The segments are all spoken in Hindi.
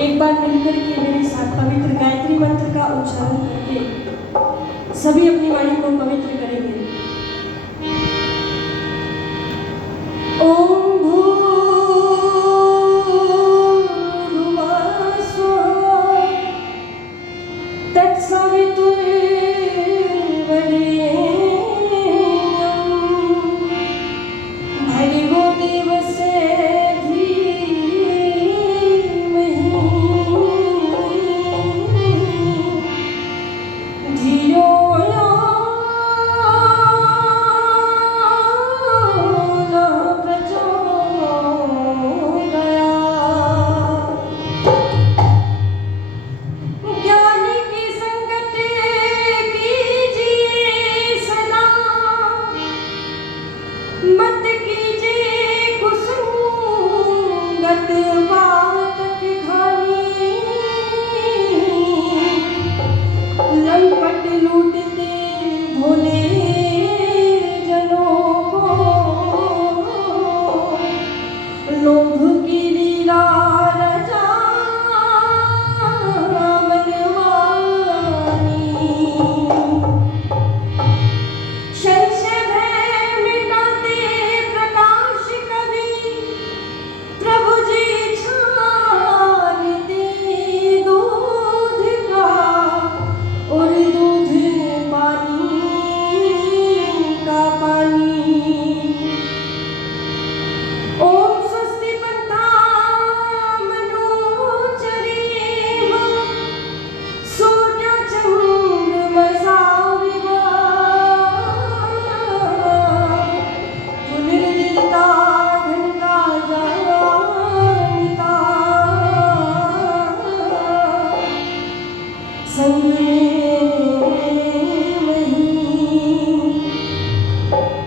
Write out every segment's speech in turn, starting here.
एक बार मिलकर के मेरे साथ पवित्र गायत्री मंत्र का उच्चारण करके सभी अपनी वाणी को पवित्र करेंगे। ओम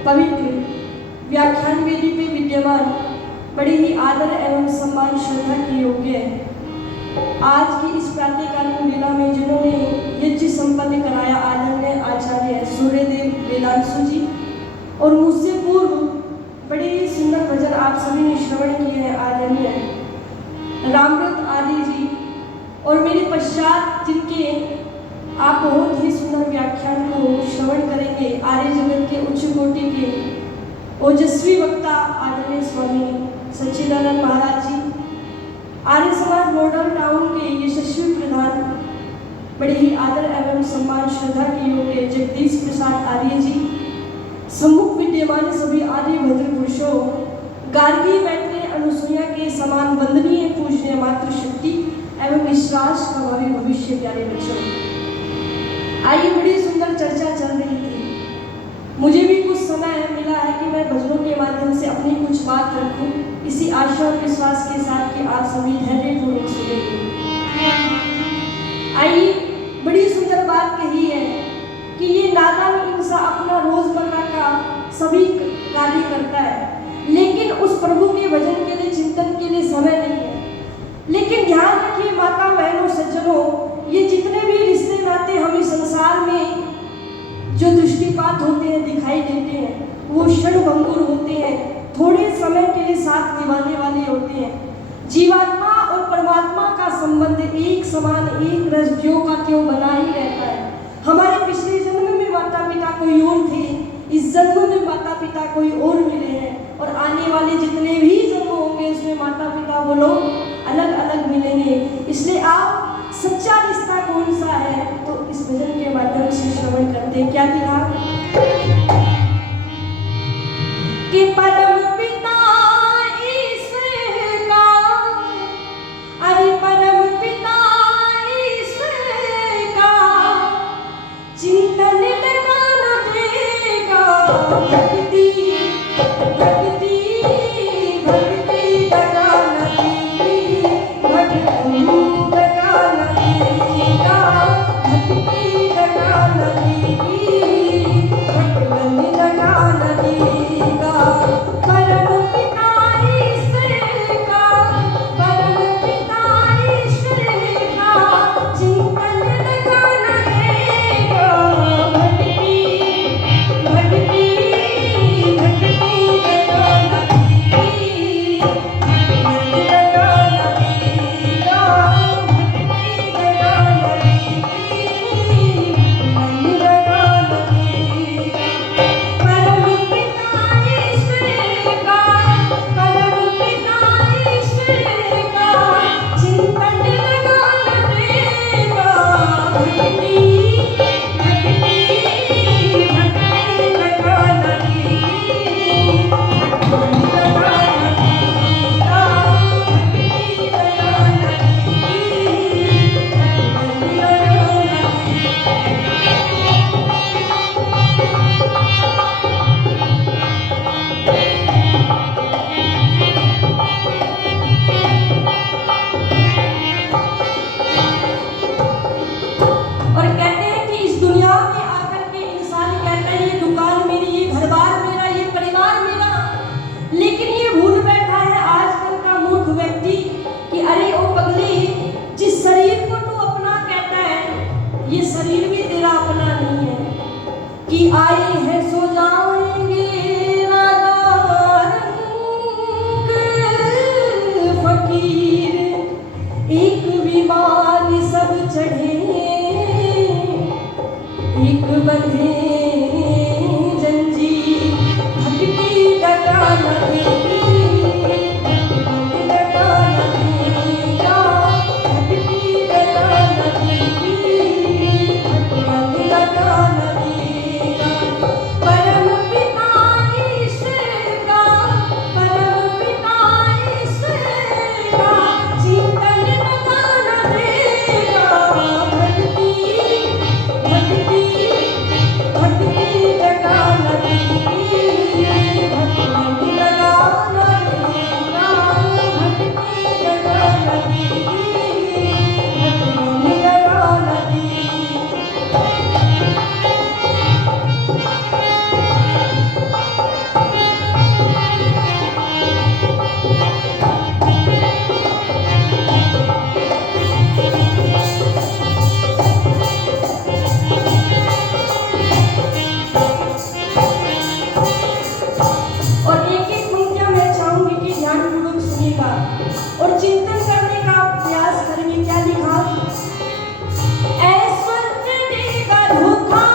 पवित्र व्याख्यान वेदी पे विद्यमान बड़े ही आदर एवं सम्मान श्रद्धा के योग्य है। आज की इस प्रातःकालीन लीला में जिन्होंने यज्ञ संपन्न कराया आदरणीय आचार्य सूर्यदेव वेदांशु जी, और मुझसे पूर्व बड़े ही सुंदर भजन आप सभी ने श्रवण किए हैं आदरणीय रामव्रत आदि जी, और मेरे पश्चात जिनके आप बहुत ही सुंदर व्याख्यान को श्रवण करेंगे आर्य जगत के उच्च कोटि के ओजस्वी वक्ता आदरणीय स्वामी सच्चिदानंद महाराज जी, आर्य समाज मॉडल टाउन के यशस्वी प्रधान बड़े ही आदर एवं सम्मान श्रद्धा के योग्य जगदीश प्रसाद आर्य जी, सम्मुख विद्यमान सभी आर्य भद्र पुरुषों, गार्गी मैत्रेय अनुसुईया के समान वंदनीय पूजनीय मातृशक्ति एवं विश्वास का भावी भविष्य प्यारे बच्चों, आइए बड़ी सुंदर चर्चा चल रही थी। मुझे भी कुछ समय मिला है कि मैं भजनों के माध्यम से अपनी कुछ बात रखूं, इसी आशा और विश्वास के साथ कि आप सभी धैर्यपूर्वक सुनेंगे। आइए बड़ी सुंदर बात कही है कि ये नादान इंसान अपना रोजमर्रा का सभी कार्य करता है, लेकिन उस प्रभु के भजन के लिए चिंतन के लिए समय नहीं है। लेकिन ध्यान रखिए माता बहनों सज्जनों, ये जितने भी रिश्ते नाते हमें संसार में जो दृष्टिपात होते हैं दिखाई देते हैं, वो क्षणभंगुर होते हैं, थोड़े समय के लिए साथ निभाने वाले होते हैं। जीवात्मा और परमात्मा का संबंध एक समान एक रस ज्यों का त्यों बना ही रहता है। हमारे पिछले जन्म में माता पिता कोई और थे, इस जन्म में माता पिता कोई और मिले हैं, और आने वाले जितने भी जन्म होंगे इसमें माता पिता वो लोग अलग अलग मिलेंगे। इसलिए आप सच्चा रिश्ता कौन सा है तो इस भजन के माध्यम से श्रवण करते हैं। क्या दिखा कि परम पिता ईश्वर का, अरे परम पिता ईश्वर का चिंतन लगाना देगा, भक्ति भक्ति भक्ति लगाना देगी, भक्ति लगाना देगा, भक्ति लगाना देगी। का और चिंतन करने का प्रयास करेंगे। क्या लिखा? ऐश्वर्य देगा धोखा,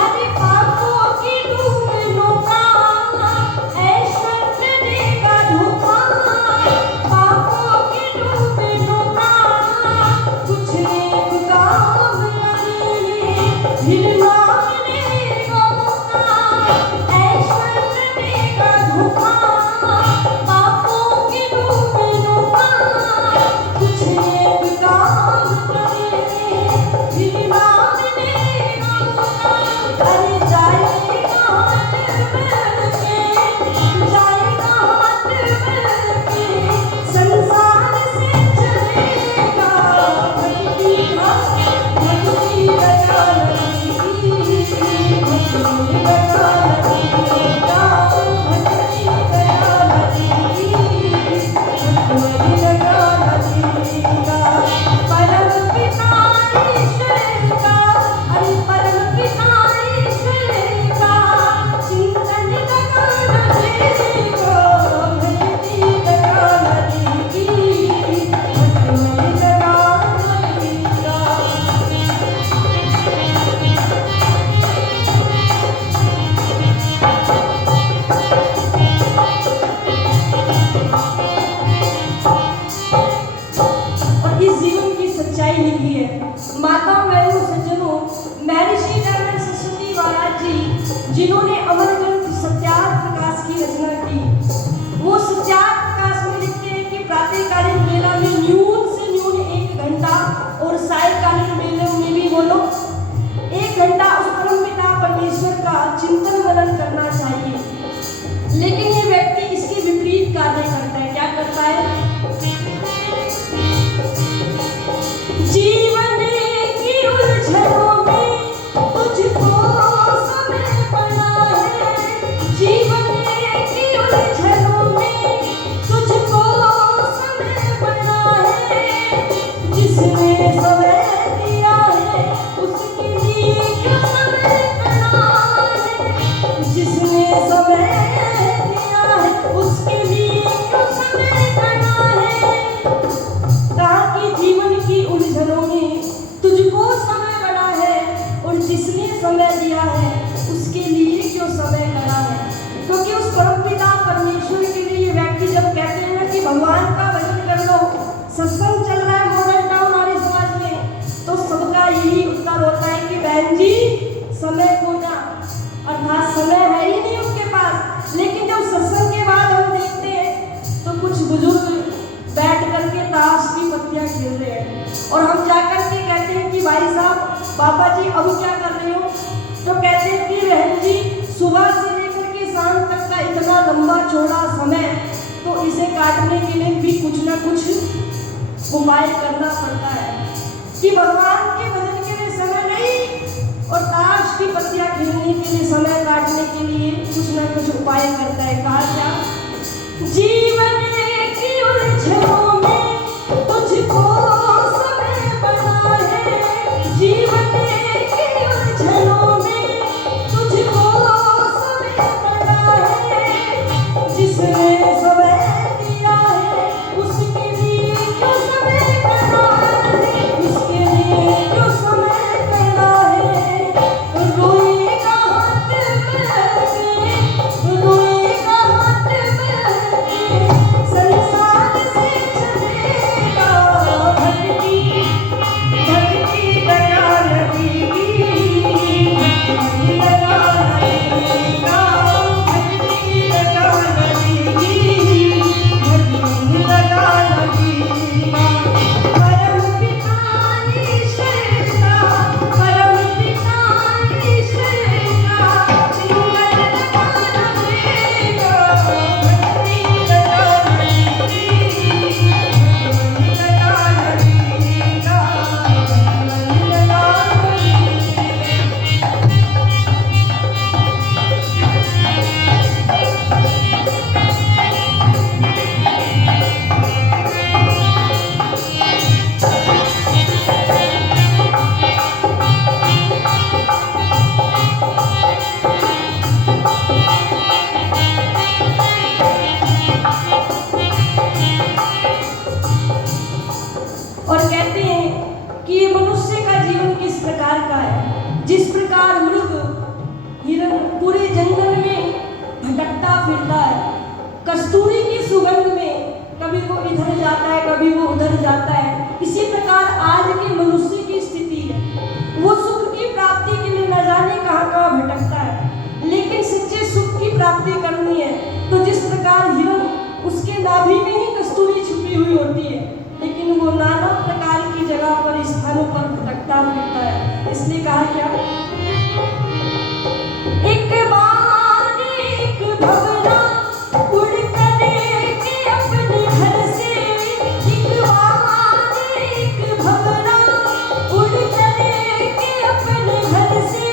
अरे पापों की डूब नौका। ऐश्वर्य देगा धोखा, पापों की डूब नौका। कुछ नेक काम करेंगे, फिर नाम लेगा मौका। ऐश्वर्य देगा धोखा, पापों की डूब नौका। कुछ नेक काम करेंगे, फिर नाम लेगा मौका। अरे जाएगा हाथ बढ़ के, जाएगा हाथ बढ़ के, संसार से चलेगा। भक्ति भक्ति लगा लगेगी, भक्ति लगा लगेगा, भक्ति लगा लगेगी, भक्ति लगा लगेगा। परम पिता ईश्वर का, अरे परम पिता ईश्वर का चिंतन लगा लगेगा। भक्ति लगा लगेगी, भक्ति लगा लगेगा। और इस जीवन की सच्चाई लिखी है। माताओं बहनों सज्जनों, महर्षि दयानंद सरस्वती महाराज जी जिन्होंने अमर ग्रंथ सत्यार्थ प्रकाश की रचना की, वो सत्यार्थ प्रकाश में लिखते हैं कि प्रातःकालीन वेला में न्यून से न्यून 1 घंटा और सायंकालीन वेले में भी बोलो 1 घंटा उस परम पिता परमेश्वर का चिंतन मनन करना चाहिए। लेकिन ये व्यक्ति इसके विपरीत कार्य करता है। क्या करता है? जीवन की उलझनों में तुझको समय पड़ा है। जीवन की उलझनों में तुझको समय पड़ा है। जिसने समय दिया है उसके लिए क्यों समय पड़ा है। जिसने समय दिया है उसके लिए क्यों समय पड़ा है। कहा कि जीवन की उलझनों में तुझको समय पड़ा है और जिसने समय दिया है उसके लिए क्यों समय पड़ा है। क्योंकि उस परमपिता परमेश्वर के लिए व्यक्ति जब कहते हैं ना कि भगवान का भजन कर लो, सत्संग चल रहा है मॉडर्न टाउन हमारे समाज में, तो सबका यही उत्तर होता है कि बहन जी समय खोजा, अर्थात समय है ही नहीं उसके पास। लेकिन जब सत्संग के बाद हम देखते हैं तो कुछ बुजुर्ग बैठ करके ताश की पत्तियां खेल रहे हैं और हम जाकर के कहते हैं कि भाई साहब बाबा जी अब क्या कर रहे हो। तो कहते हैं कि बहन जी सुबह से लेकर के शाम तक का इतना लंबा चौड़ा समय, तो इसे काटने के लिए भी कुछ ना कुछ उपाय करना पड़ता है कि भगवान के भजन के लिए समय नहीं और ताश की पत्तियां खेलने के लिए समय काटने के लिए कुछ ना कुछ उपाय करता है। कहा क्या? जीवन की उलझनों में तुझको समय पड़ा है। जीवन की उलझनों में तुझको समय पड़ा है। जिसने समय दिया है उसके लिए क्यों समय पड़ा है। उसके लिए क्यों समय पड़ा है। रोएगा हाथ बढ़ के, रोएगा हाथ बढ़ के, उधर जाता है। इसी प्रकार आज के मनुष्य की स्थिति है, वो सुख की प्राप्ति के लिए न जाने कहाँ कहाँ भटकता है। लेकिन सच्चे सुख की प्राप्ति करनी है तो जिस प्रकार हिरण उसके नाभि में ही कस्तूरी छुपी हुई होती है, लेकिन वो नाना प्रकार की जगह पर स्थानों पर भटकता फिरता है। इसलिए कहा क्या, एक बार एक भंवरा उड़ करे के अपने घर से, एक बार एक भंवरा उड़ करे के अपने घर से,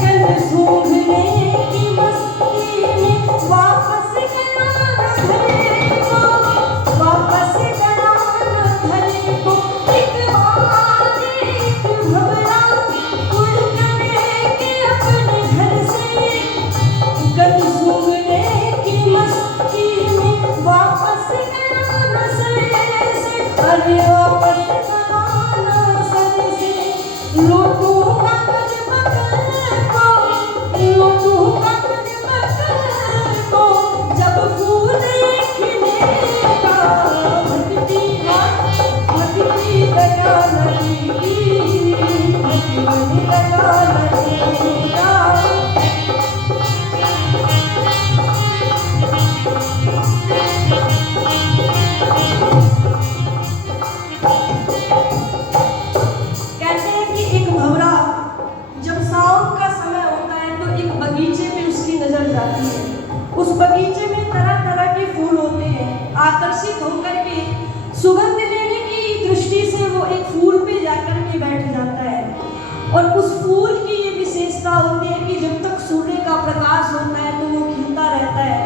गंध सूंघने की मस्ती में वापस गया घरे को, वापस गया घरे को। एक बार एक भंवरा उड़ करे के अपने घर से, गंध सूंघने की मस्ती में वापस गया नसरे से, अरे वापस गया नसरे से। लोटू का कर बकर को, लोटू का कर बकर को, जब फूल खिलेगा भटकी लगा लगेगी, भटकी लगा लगेगा। कहते हैं कि एक भंवरा जब शाम का समय होता है तो एक बगीचे में उसकी नजर जाती है। उस बगीचे में तरह तरह के फूल होते हैं। आकर्षित होकर के सुगंध लेने की दृष्टि से वो एक फूल पे जाकर के बैठ जाता है। और उस फूल की ये विशेषता होती है कि जब तक सूर्य का प्रकाश होता है तो वो खिलता रहता है,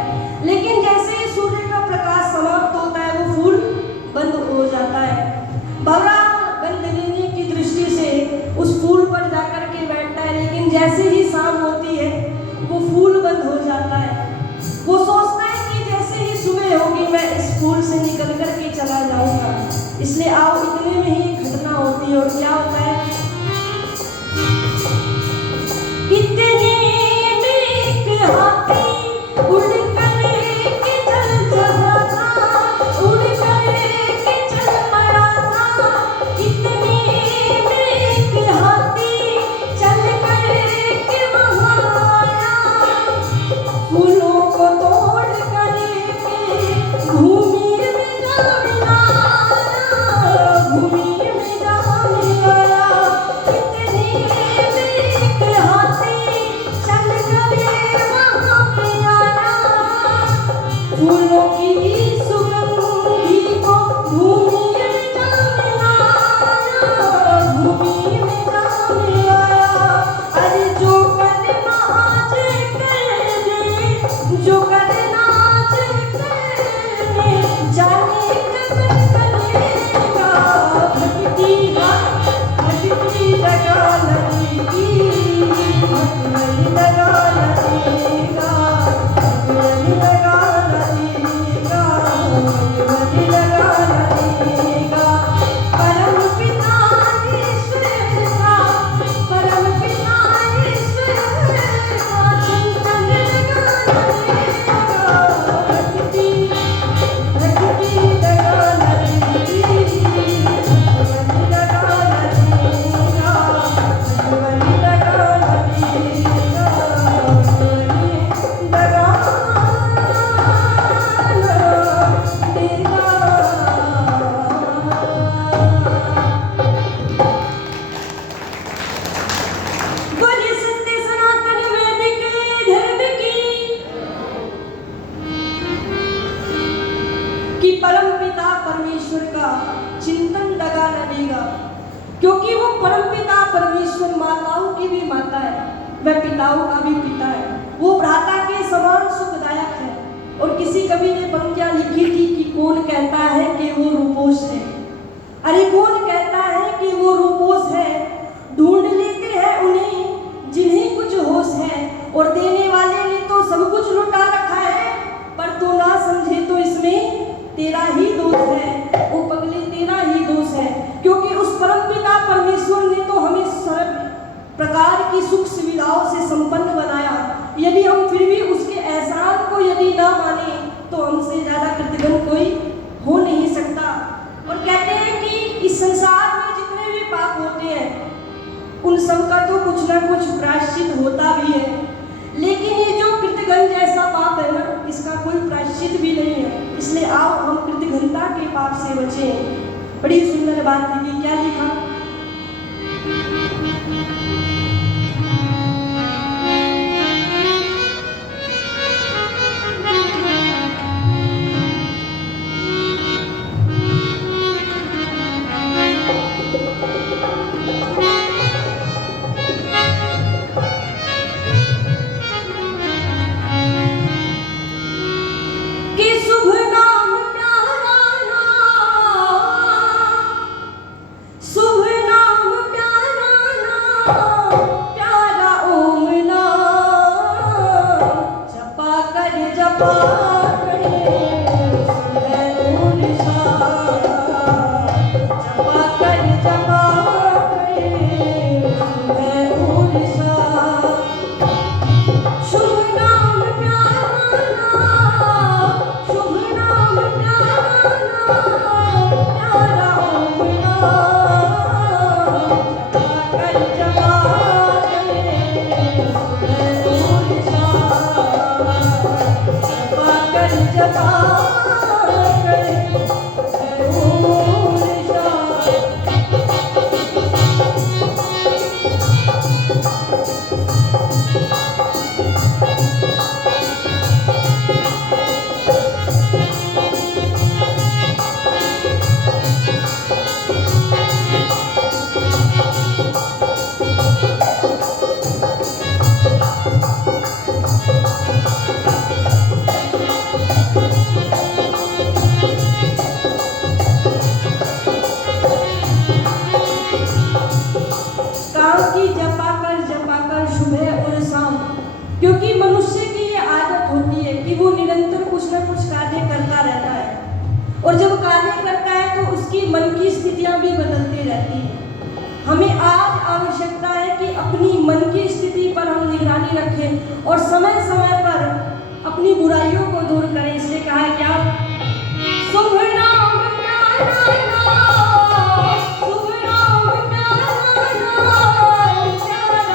लेकिन जैसे ही सूर्य का प्रकाश समाप्त होता है वो फूल बंद हो जाता है। भंवरा गंध लेने की दृष्टि से उस फूल पर जाकर के बैठता है, लेकिन जैसे ही शाम होती है वो फूल बंद हो जाता है। वो सोचता है कि जैसे ही सुबह होगी मैं इस फूल से निकल कर के चला जाऊंगा। इसलिए आओ इतने में ही घटना होती है। और क्या होता है, इतने में एक हाथी उड़ करके चल चला था, उड़ करके चल पड़ा था। इतने में एक हाथी चल करके वहाँ आया, फूलों को तोड़ करके भूमि में जा मिलाया, भूमि में जा मिलाया। इतने में एक हाथी चल करके वहाँ पे आया, फूलों की सुगंधी को भूमि में जा मिलाया, भूमि में जा मिलाया। अरे जो करना आज कर दे, जो करना आज कर दे, जाने कब करेगा। भटकी लगा लगेगी, भटकी लगा लगेगा, भटकी लगा लगेगा, भटकी लगा लगेगा। परम पिता ईश्वर का, परम पिता ईश्वर का चिंतन लगा लगेगा। भटकी लगा लगेगी, भटकी लगा लगेगा, भटकी लगा लगेगा, भटकी लगा बोलिए सत्य सनातन वैदिक धर्म की परम पिता परमेश्वर का चिंतन डगा लगेगा, क्योंकि वो परम पिता परमेश्वर माताओं की भी माता है, वह पिताओं का भी पिता है। वो भ्राता के समान सुखदायक है। और किसी कवि ने पंक्तियां लिखी थी कि कौन कहता है कि वो रूपोश है। अरे कौन कहता है कि वो रूपोश है, ढूंढ लेते हैं उन्हें जिन्हें कुछ होश है। और देने वाले ने तो सब कुछ लुटा रखा है, पर तू ना समझे तो इसमें तेरा ही दोष है, वो पगले तेरा ही दोष है। क्योंकि उस परम पिता परमेश्वर ने तो हमें सर्व प्रकार की सुख सुविधाओं से संपन्न बनाया। यदि हम फिर भी उसके एहसान को यदि ना माने तो हमसे ज्यादा कृतज्ञ कोई हो नहीं सकता। उन सब का तो कुछ ना कुछ प्रायश्चित होता भी है, लेकिन ये जो कृतघ्न जैसा पाप है ना, इसका कोई प्रायश्चित भी नहीं है। इसलिए आओ हम कृतघ्नता के पाप से बचें। बड़ी सुंदर बात लिखी, क्या लिखा? क्योंकि मनुष्य की ये आदत होती है कि वो निरंतर कुछ ना कुछ कार्य करता रहता है, और जब कार्य करता है तो उसकी मन की स्थितियां भी बदलती रहती हैं। हमें आज आवश्यकता है कि अपनी मन की स्थिति पर हम निगरानी रखें और समय समय पर अपनी बुराइयों को दूर करें। इसलिए कहा है क्या? शुभ नाम प्यारा नाम, शुभ नाम प्यारा नाम, प्यारा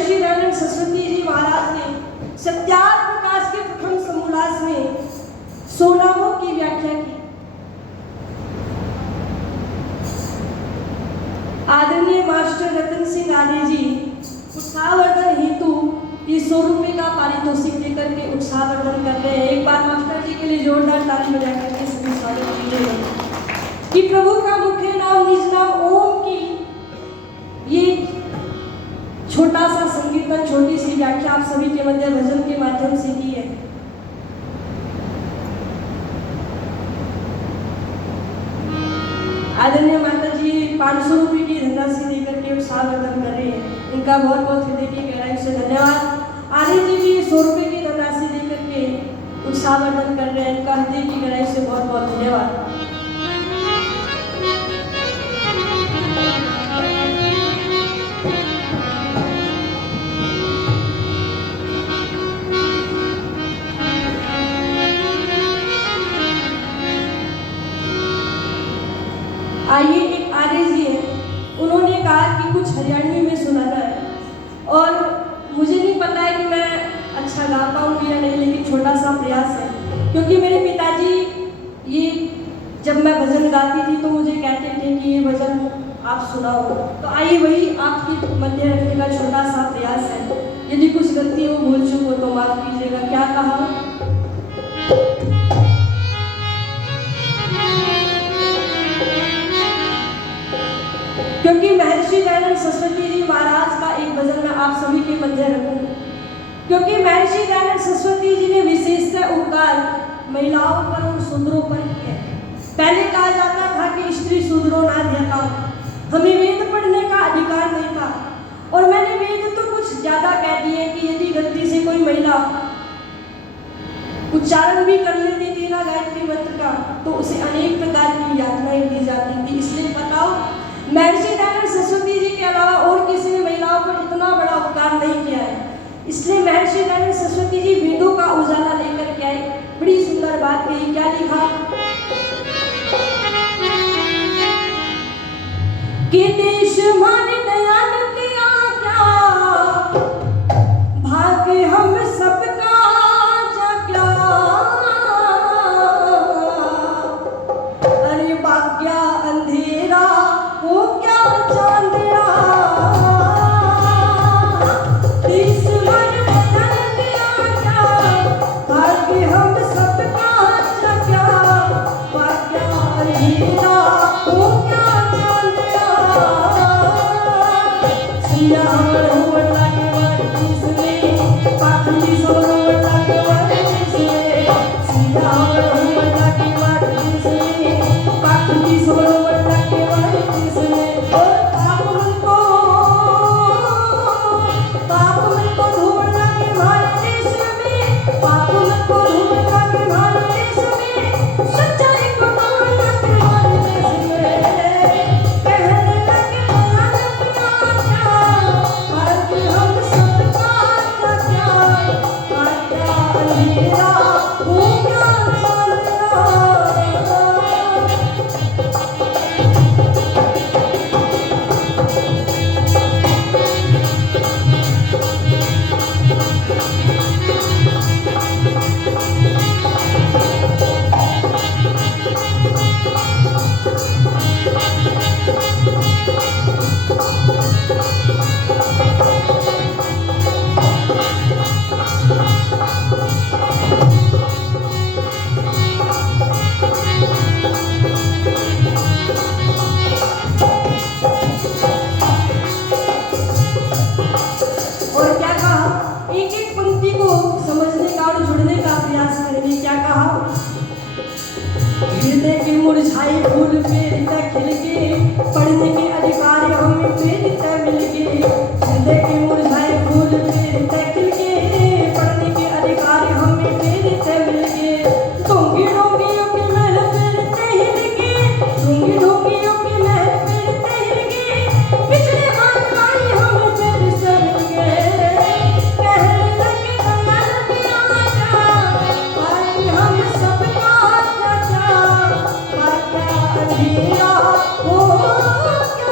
महर्षि दयानंद सरस्वती जी महाराज ने सत्यार्थ प्रकाश के प्रथम समोल्लास में 16 की व्याख्या की। आदरणीय मास्टर रतन सिंह आदि जी उत्साहवर्धन हेतु ये 100 रुपये का पारितोषिक देकर के उत्साहवर्धन कर रहे हैं। एक बार मास्टर जी के लिए जोरदार ताली बजा करके सभी स्वागत कीजिए। कि प्रभु का मुख्य नाम निज नाम ओम की ये छोटा सा संकीर्तन, छोटी सी व्याख्या आप सभी के मध्य भजन के माध्यम से की है। आदरणीय माता जी 500 रुपये की धनराशि देकर के उत्साहवर्धन कर रहे हैं। इनका बहुत बहुत हृदय की गहराई से धन्यवाद। आर्य जी भी 100 रुपये की धनराशि देकर के उत्साहवर्धन कर रहे हैं। इनका हृदय की गहराई से बहुत बहुत धन्यवाद। आइए, एक आर्य जी है, उन्होंने कहा कि कुछ हरियाणवी में सुनाना है और मुझे नहीं पता है कि मैं अच्छा गा पाऊंगी या नहीं, लेकिन छोटा सा प्रयास है। क्योंकि मेरे पिताजी ये जब मैं भजन गाती थी तो मुझे कहते थे कि ये भजन आप सुनाओ, तो आइए वही आपके मध्य रखने का छोटा सा प्रयास है। यदि कुछ गलती हो, भूल चूक हो तो माफ कीजिएगा। क्या कहा? क्योंकि महर्षि दयानंद सरस्वती जी महाराज का एक भजन मैं आप सभी के मध्य रखूं। क्योंकि महर्षि दयानंद सरस्वती जी ने विशेषतः उपकार महिलाओं पर और शूद्रों पर किया। पहले कहा जाता था कि स्त्री शूद्रों ना ध्यता, हमें वेद पढ़ने का अधिकार नहीं था। और मैंने वेद तो कुछ ज्यादा कह दिए कि यदि गलती से कोई महिला उच्चारण भी कर लेती थी ना गायत्री मंत्र का, तो उसे अनेक प्रकार की यातनाएं दी जाती थी। इसलिए बताओ, महर्षि दयानंद सरस्वती जी के अलावा और किसी ने महिलाओं पर इतना बड़ा उपकार नहीं किया है। इसलिए महर्षि दयानंद सरस्वती जी वेदों का उजाला लेकर के आए। बड़ी सुंदर बात कही। क्या लिखा? कि देश माने दयानंद आज्ञा, भाग्य हम सबका जाग्या। अरे भाग्या अंधेरा वो क्या चांदया, देश माने दयानंद आज्ञा, भाग्य हम सबका जाग्या। भाग्या अंधेरा वो क्या चांदया, सिया हमर लागे वाली से पाखली सोरो लागे वाली से, सिया हमर लागे वाली से पाखली सोरो लागे वाली से। और पाप मन को धूल लागे भारत देश में, पाप मन को धूल लागे भारत देश में, सच्चाई को धूल लागे भारत देश में। कहने लगे दयानंद आज्ञा, भाग्य हम सबका जाग्या। भाग्या अंधेरा वो क्या चांदया। और क्या कहा? एक एक पंक्ति को समझने का और जुड़ने का प्रयास करेंगे। क्या कहा? हृदय के मुरझाए फूल फिर तक खिल के, पढ़ने के अधिकार हमें फिर तक मिल गए। हृदय के मुरझाए फूल फिर तक खिल के, पढ़ने के अधिकार हमें फिर तक मिल गए। डोंगी डोंगियों के महल फिर तहिर के, डोंगी डोंगियों के महल फिर तहिर के, पिछले मानवाई हम फिर सर गए। कहने लगे दयानंद आज्ञा, भाग्य हम सबका जाग्या। भाग्या अंधेरा वो क्या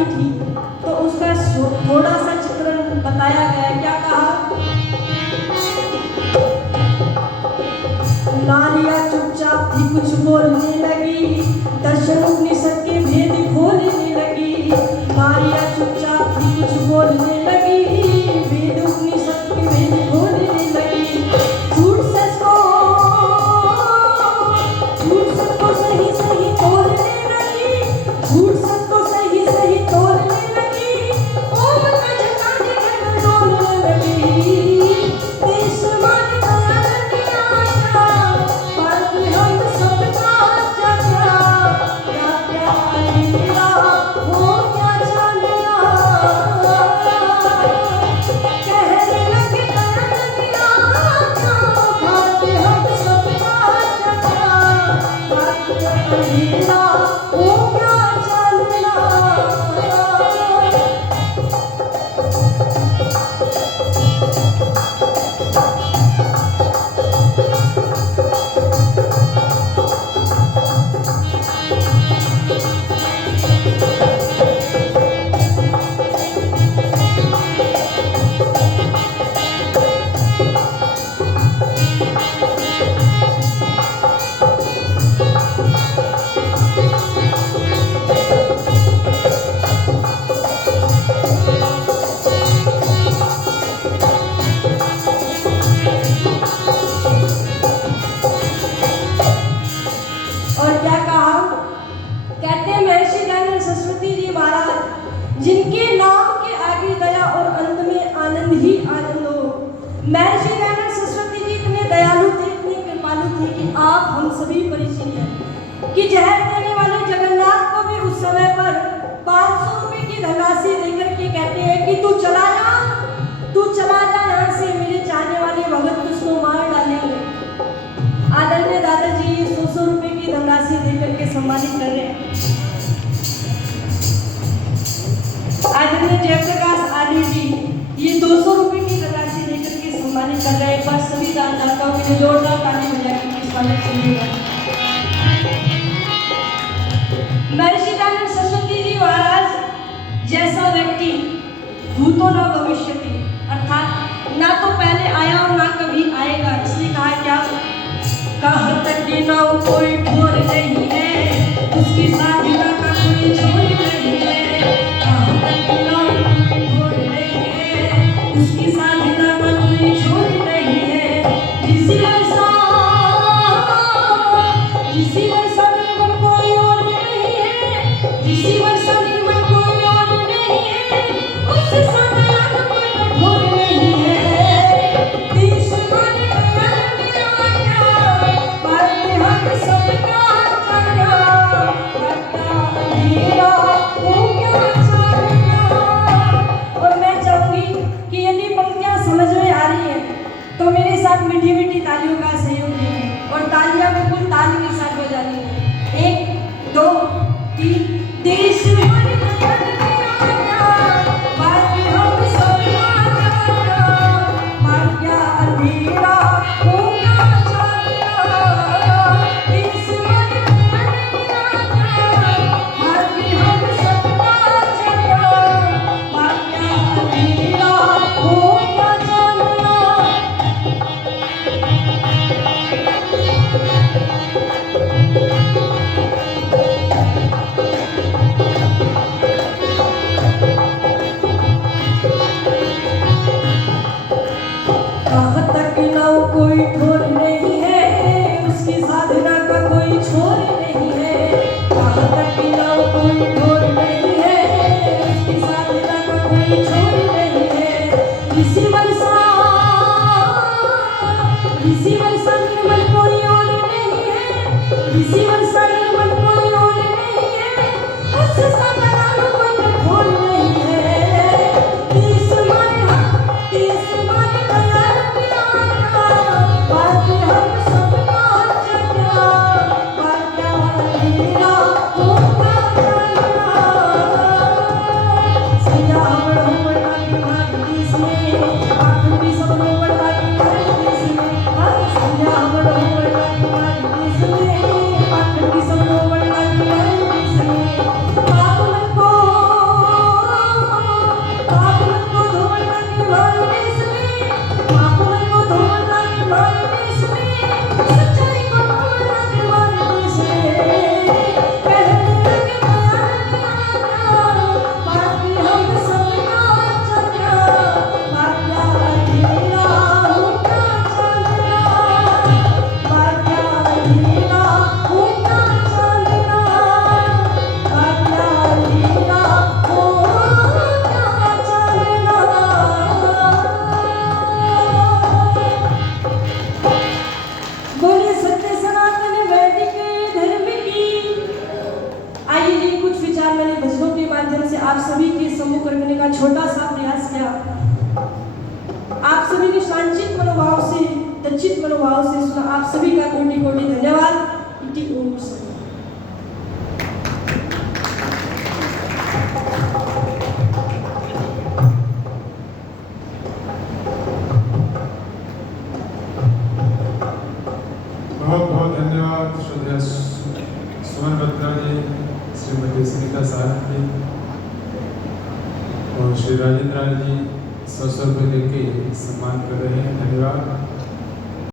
आई थी तो उसका थोड़ा सा चित्रण बताया गया है। क्या कहा? नारियां चुपचाप ही कुछ बोलने लगी, दर्शन उपनिषद के भेद खोलने लगी। नारियां चुपचाप ही कुछ बोलने लगी, वेद उपनिषद के भेद खोलने लगी। झूठ सच को सही सही तोड़ने लगी, झूठ सच को सही सही तोड़ने लगी। ओम का झकाने घर डोलने लगी। देश मान आया पर हम सबका जगा, क्या क्या लीला हो क्या जानिया। कहने लगे तैयारिया बात हम सबका जगा, क्या क्या लीला हो क्या जानिया। और क्या कहा? कहते हैं महर्षि दयानंद सरस्वती जी महाराज, जिनके नाम के आगे दया और अंत में आनंद ही आनंद हो। महर्षि दयानंद सरस्वती जी इतने दयालु थे, इतने कृपालु थे कि आप हम सभी परिचित हैं कि जहर देने वाले जगन्नाथ को भी उस समय पर 500 रुपए की धनराशि देकर के कहते हैं कि तू चला जा यहाँ से, मेरे चाहने वाले भगत तुझको मार डालेंगे। आदरणीय दादाजी 100 रुपए की धनराशि देकर के सम्मानित कर रहे हैं। आदरणीय जयप्रकाश आर्य जी ये 200 रुपए की धनराशि देकर के सम्मानित कर रहे हैं। पर सभी दानदाताओं के लिए जोरदार ताली बजा के स्वागत कीजिएगा। महर्षि दयानंद सरस्वती जी महाराज जैसा व्यक्ति भूतो न भविष्यति, अर्थात ना तो पहले आया और ना कभी आएगा। इसलिए कहा क्या? कहाँ तक कि ना कोई ठोर नहीं है, उसकी साधना का कोई छोर नहीं है। कहाँ तक कि ना कोई ठोर नहीं है, उसकी साधना का कोई छोर नहीं है। जिसी वर्षा निर्मल कोई और नहीं है, जिसी वर्षा निर्मल कोई और नहीं है, उससे साधना का कोई कठोर नहीं है। देश माने हम सबका जगा, ने भजनों के माध्यम से आप सभी के सम्मुख रखने का छोटा सा प्रयास किया। आप सभी ने शांचित मनोभाव से, दचित मनोभाव से सुना। आप सभी का कोटि कोटि धन्यवाद। इति ओम सर। बहुत बहुत धन्यवाद श्रद्धेय सुमन बत्रा जी, श्रीमती सुनीता सारंग जी और श्री राजेंद्र जी 100 रुपये देके सम्मान कर रहे हैं। धन्यवाद।